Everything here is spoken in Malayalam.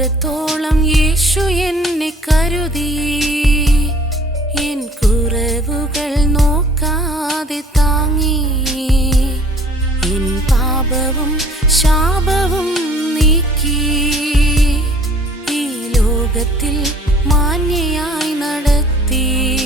എത്രത്തോളം യേശു എന്നെ കരുതി? എൻ കുറവുകൾ നോക്കാതെ താങ്ങി. എൻ പാപവും ശാപവും നീക്കി. ഈ ലോകത്തിൽ മാന്യയായി നടത്തി.